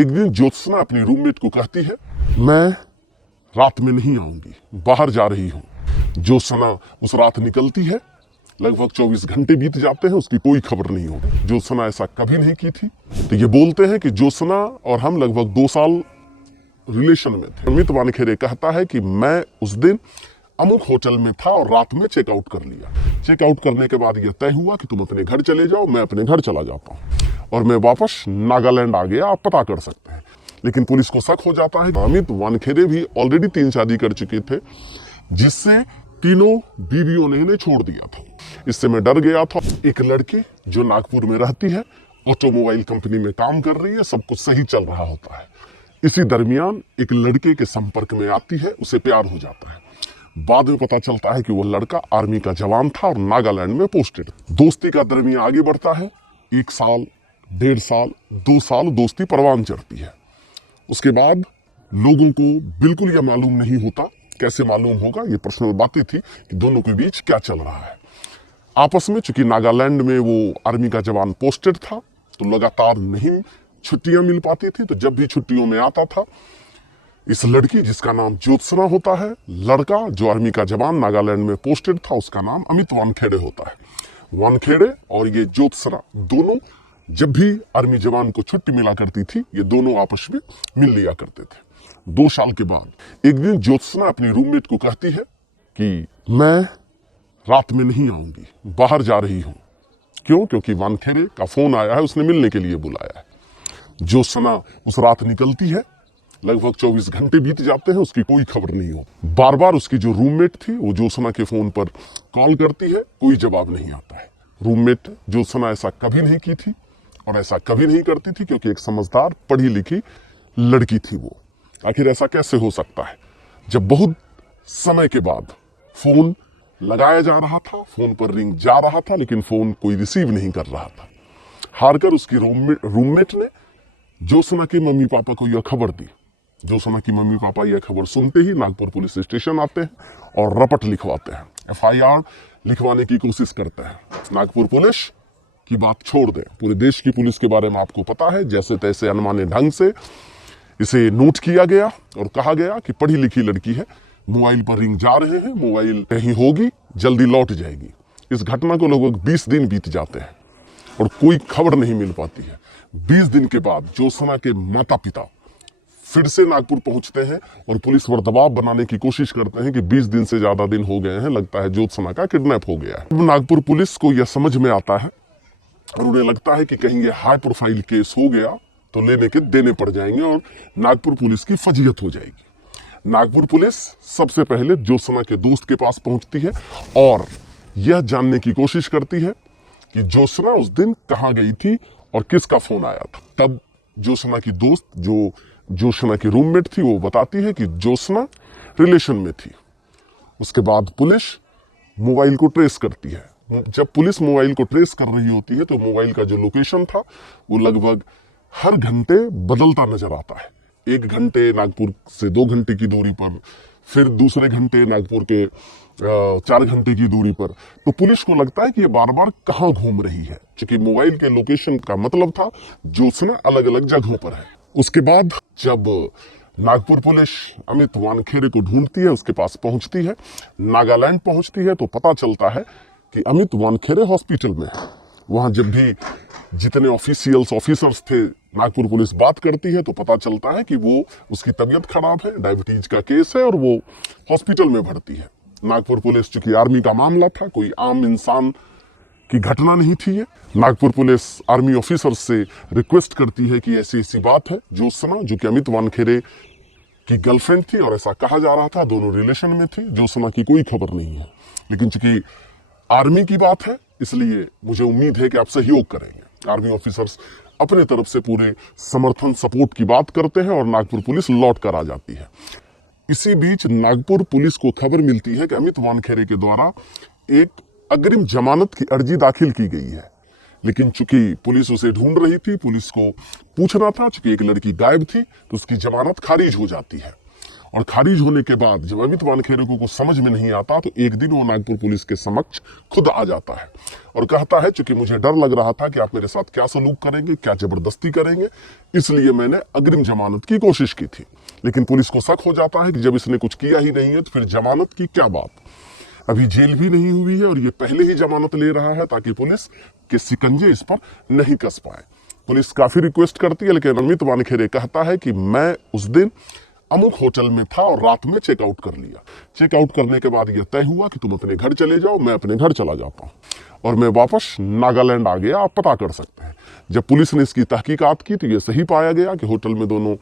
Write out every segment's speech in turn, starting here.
एक दिन ज्योत्सना अपनी रूममेट को कहती है, मैं रात में नहीं आऊंगी, बाहर जा रही हूं। ज्योत्सना उस रात निकलती है, लगभग 24 घंटे बीत जाते हैं, उसकी कोई खबर नहीं होती। ज्योत्सना ऐसा कभी नहीं की थी। तो ये बोलते हैं कि ज्योत्सना और हम लगभग 2 साल रिलेशन में थे। अमित वानखेड़े कहता है कि मैं उस दिन अमुक होटल में था और रात में चेकआउट कर लिया। चेकआउट करने के बाद यह तय हुआ कि तुम अपने घर चले जाओ, मैं अपने घर चला जाता हूँ और मैं वापस नागालैंड आ गया। आप पता कर सकते हैं। लेकिन पुलिस को शक हो जाता है। अमित वानखेड़े भी ऑलरेडी 3 शादी कर चुके थे, जिससे तीनों बीवियों ने इन्हें छोड़ दिया था। इससे मैं डर गया था। एक लड़की जो नागपुर में रहती है, ऑटोमोबाइल कंपनी में काम कर रही है, सब कुछ सही चल रहा होता है। इसी दरमियान एक लड़के के संपर्क में आती है, उसे प्यार हो जाता है। बाद में पता चलता है कि वो लड़का आर्मी का जवान था और नागालैंड में पोस्टेड। दोस्ती का दरमियान आगे बढ़ता है। 1 साल, 1.5 साल, 2 साल दोस्ती परवान चढ़ती है। उसके बाद लोगों को बिल्कुल यह मालूम नहीं होता। कैसे मालूम होगा, ये पर्सनल बातें थी कि दोनों के बीच क्या चल रहा है आपस में। चूंकि नागालैंड में वो आर्मी का जवान पोस्टेड था, तो लगातार नहीं छुट्टियां मिल पाती थी। तो जब भी छुट्टियों में आता था, इस लड़की जिसका नाम ज्योत्सना होता है, लड़का जो आर्मी का जवान नागालैंड में पोस्टेड था, उसका नाम अमित वानखेड़े होता है। वानखेड़े और ये ज्योत्सना दोनों जब भी आर्मी जवान को छुट्टी मिला करती थी, ये दोनों आपस में मिल लिया करते थे। 2 साल के बाद एक दिन ज्योत्सना अपनी रूममेट को कहती है कि मैं रात में नहीं आऊंगी, बाहर जा रही हूं। क्यों? क्योंकि वानखेड़े का फोन आया है, उसने मिलने के लिए बुलाया है। ज्योत्सना उस रात निकलती है, लगभग 24 घंटे बीत जाते हैं, उसकी कोई खबर नहीं हो। बार बार उसकी जो रूममेट थी वो ज्योत्सना के फोन पर कॉल करती है, कोई जवाब नहीं आता है। रूममेट ज्योत्सना ऐसा कभी नहीं की थी और ऐसा कभी नहीं करती थी, क्योंकि एक समझदार पढ़ी लिखी लड़की थी वो। आखिर ऐसा कैसे हो सकता है जब बहुत समय के बाद फोन लगाया जा रहा था, फोन पर रिंग जा रहा था, लेकिन फोन कोई रिसीव नहीं कर रहा था। हारकर उसकी रूममेट ने ज्योत्सना के मम्मी पापा को यह खबर दी। ज्योत्सना की मम्मी पापा यह खबर सुनते ही नागपुर पुलिस स्टेशन आते हैं और रपट लिखवाते हैं, FIR लिखवाने की कोशिश करते हैं। नागपुर पुलिस की बात छोड़ दें, पूरे देश की पुलिस के बारे में आपको पता है। जैसे तैसे अनमाने ढंग से इसे नोट किया गया और कहा गया कि पढ़ी लिखी लड़की है, मोबाइल पर रिंग जा रहे हैं, मोबाइल कहीं होगी, जल्दी लौट जाएगी। इस घटना को लगभग 20 दिन बीत जाते हैं और कोई खबर नहीं मिल पाती है। 20 दिन के बाद ज्योत्सना के माता पिता फिर से नागपुर पहुंचते हैं और पुलिस पर दबाव बनाने की कोशिश करते हैं कि 20 दिन से ज्यादा दिन हो गए हैं, लगता है ज्योत्सना का किडनैप हो गया है। नागपुर पुलिस को यह समझ में आता है और उन्हें लगता है कि कहीं ये हाई प्रोफाइल केस हो गया तो लेने के देने पड़ जाएंगे और नागपुर पुलिस की फजीहत हो जाएगी। नागपुर पुलिस सबसे पहले ज्योत्सना के दोस्त के पास पहुंचती है और यह जानने की कोशिश करती है कि ज्योत्सना उस दिन कहाँ गई थी और किसका फोन आया था। तब ज्योत्सना की दोस्त, जो ज्योत्सना की रूममेट थी, वो बताती है कि ज्योत्सना रिलेशन में थी। उसके बाद पुलिस मोबाइल को ट्रेस करती है। जब पुलिस मोबाइल को ट्रेस कर रही होती है तो मोबाइल का जो लोकेशन था वो लगभग हर घंटे बदलता नजर आता है। 1 घंटे नागपुर से 2 घंटे की दूरी पर, फिर दूसरे घंटे नागपुर के 4 घंटे की दूरी पर। तो पुलिस को लगता है कि ये बार बार कहाँ घूम रही है, क्योंकि मोबाइल के लोकेशन का मतलब था ज्योत्सना अलग अलग जगहों पर है। उसके बाद जब नागपुर पुलिस अमित वानखेड़े को ढूंढती है, उसके पास पहुंचती है, नागालैंड पहुंचती है, तो पता चलता है कि अमित वानखेड़े हॉस्पिटल में है। वहां जब भी जितने ऑफिसर्स थे, नागपुर पुलिस बात करती है तो पता चलता है कि वो, उसकी तबीयत खराब है, डायबिटीज का केस है और वो हॉस्पिटल में भर्ती है। नागपुर पुलिस, चूंकि आर्मी का मामला था, कोई आम इंसान की घटना नहीं थी ये, नागपुर पुलिस आर्मी ऑफिसर से रिक्वेस्ट करती है कि ऐसी ऐसी बात है। ज्योत्सना, जो कि अमित वानखेड़े की गर्लफ्रेंड थी और ऐसा कहा जा रहा था, दोनों रिलेशन में थी, ज्योत्सना की कोई खबर नहीं है। लेकिन चूंकि आर्मी की बात है, इसलिए मुझे उम्मीद है कि आप सहयोग करेंगे। आर्मी ऑफिसर्स अपने तरफ से पूरे समर्थन, सपोर्ट की बात करते हैं और नागपुर पुलिस लौट कर आ जाती है। इसी बीच नागपुर पुलिस को खबर मिलती है कि अमित वानखेड़े के द्वारा एक अग्रिम जमानत की अर्जी दाखिल की गई है। लेकिन चूंकि पुलिस उसे ढूंढ रही थी, पुलिस को पूछना था, चूंकि एक लड़की गायब थी, तो उसकी जमानत खारिज हो जाती है और खारिज होने के बाद जब अमित वानखेड़े को कुछ समझ में नहीं आता तो एक दिन वो नागपुर पुलिस के समक्ष खुद आ जाता है और कहता है, चूंकि मुझे डर लग रहा था कि आप मेरे साथ क्या सलूक करेंगे, क्या जबरदस्ती करेंगे, इसलिए मैंने अग्रिम जमानत की कोशिश की थी। लेकिन पुलिस को शक हो जाता है कि जब इसने कुछ किया ही नहीं है तो फिर जमानत की क्या बात। अभी जेल भी नहीं हुई है और ये पहले ही जमानत ले रहा है ताकि पुलिस के शिकंजे इस पर नहीं कस पाए। पुलिस काफी रिक्वेस्ट करती है, लेकिन अमित वानखेड़े कहता है कि मैं उस दिन अमुक होटल में था और रात में चेकआउट कर लिया। चेकआउट करने के बाद यह तय हुआ कि तुम अपने घर चले जाओ, मैं अपने घर चला जाता हूँ और मैं वापस नागालैंड आ गया, आप पता कर सकते हैं। जब पुलिस ने इसकी तहकीकात की तो यह सही पाया गया कि होटल में दोनों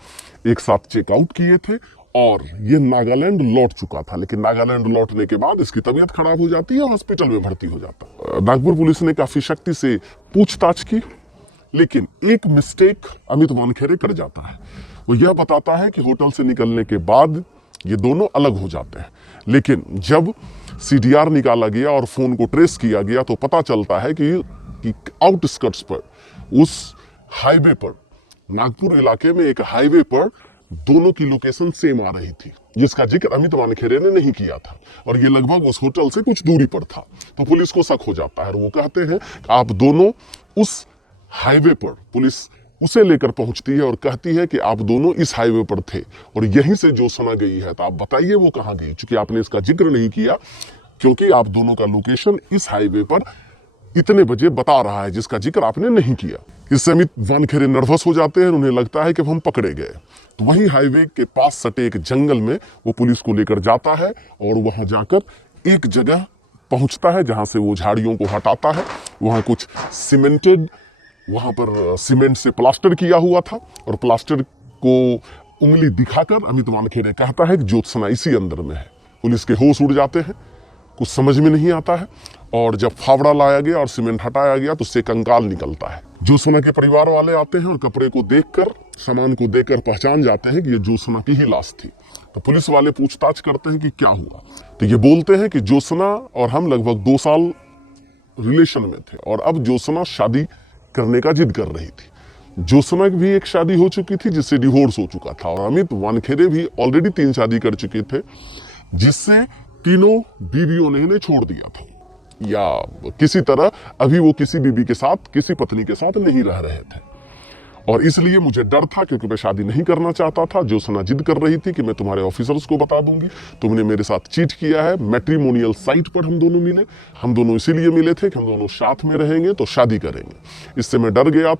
एक साथ चेकआउट किए थे और ये नागालैंड लौट चुका था। लेकिन नागालैंड लौटने के बाद इसकी तबीयत खराब हो जाती है और हॉस्पिटल में भर्ती हो जाता है। नागपुर पुलिस ने काफी शक्ति से पूछताछ की, लेकिन एक मिस्टेक अमित वानखेड़े कर जाता है। वो यह बताता है कि होटल से निकलने के बाद ये दोनों अलग हो जाते हैं, लेकिन जब सीडीआर निकाला गया और फोन को ट्रेस किया गया तो पता चलता है कि आउटस्कर्ट्स पर, उस हाईवे पर, नागपुर इलाके में एक हाईवे पर दोनों की लोकेशन सेम आ रही थी, जिसका जिक्र अमित वानखेड़े ने नहीं किया था और ये लगभग उस होटल से कुछ दूरी पर था। तो पुलिस को शक हो जाता है और वो कहते हैं कि आप दोनों उस हाईवे पर, पुलिस उसे लेकर पहुंचती है और कहती है कि आप दोनों इस हाईवे पर थे और यहीं से ज्योत्सना गई है, तो आप बताइए वो कहाँ गई। चूंकि आपने इसका जिक्र नहीं किया क्योंकि आप दोनों का लोकेशन इस हाईवे पर इतने बजे बता रहा है, जिसका जिक्र आपने नहीं किया। इससे अमित वानखेड़े नर्वस हो जाते हैं, उन्हें लगता है कि हम पकड़े गए। तो वही हाईवे के पास सटे एक जंगल में वो पुलिस को लेकर जाता है और वहां जाकर एक जगह पहुंचता है जहां से वो झाड़ियों को हटाता है। वहां कुछ सीमेंटेड, वहां पर सीमेंट से प्लास्टर किया हुआ था और प्लास्टर को उंगली दिखाकर अमित वानखेड़े कहता है कि ज्योत्सना इसी अंदर में है। पुलिस के होश उड़ जाते हैं, कुछ समझ में नहीं आता है और जब फावड़ा लाया गया और सीमेंट हटाया गया तो उससे कंकाल निकलता है। ज्योत्सना के परिवार वाले आते हैं और कपड़े को देखकर, सामान को देखकर पहचान जाते हैं कि ये ज्योत्सना की ही लाश थी। तो पुलिस वाले पूछताछ करते हैं कि क्या हुआ, तो ये बोलते हैं कि ज्योत्सना और हम लगभग 2 साल रिलेशन में थे और अब ज्योत्सना शादी करने का जिद कर रही थी। ज्योत्सना की भी एक शादी हो चुकी थी जिससे डिवोर्स हो चुका था और अमित वानखेड़े भी ऑलरेडी 3 शादी कर चुके थे, जिससे तीनों बीवियों ने इन्हें छोड़ दिया था या किसी तरह अभी वो किसी बीवी के साथ, किसी पत्नी के साथ नहीं रह रहे थे। और इसलिए मुझे डर था क्योंकि मैं शादी नहीं करना चाहता था। ज्योत्सना जिद कर रही थी कि मैं तुम्हारे ऑफिसर्स को बता दूंगी, तुमने मेरे साथ चीट किया है। मैट्रिमोनियल साइट पर हम दोनों मिले, हम दोनों इसीलिए मिले थे कि हम दोनों साथ में रहेंगे तो शादी करेंगे। इससे मैं डर गया था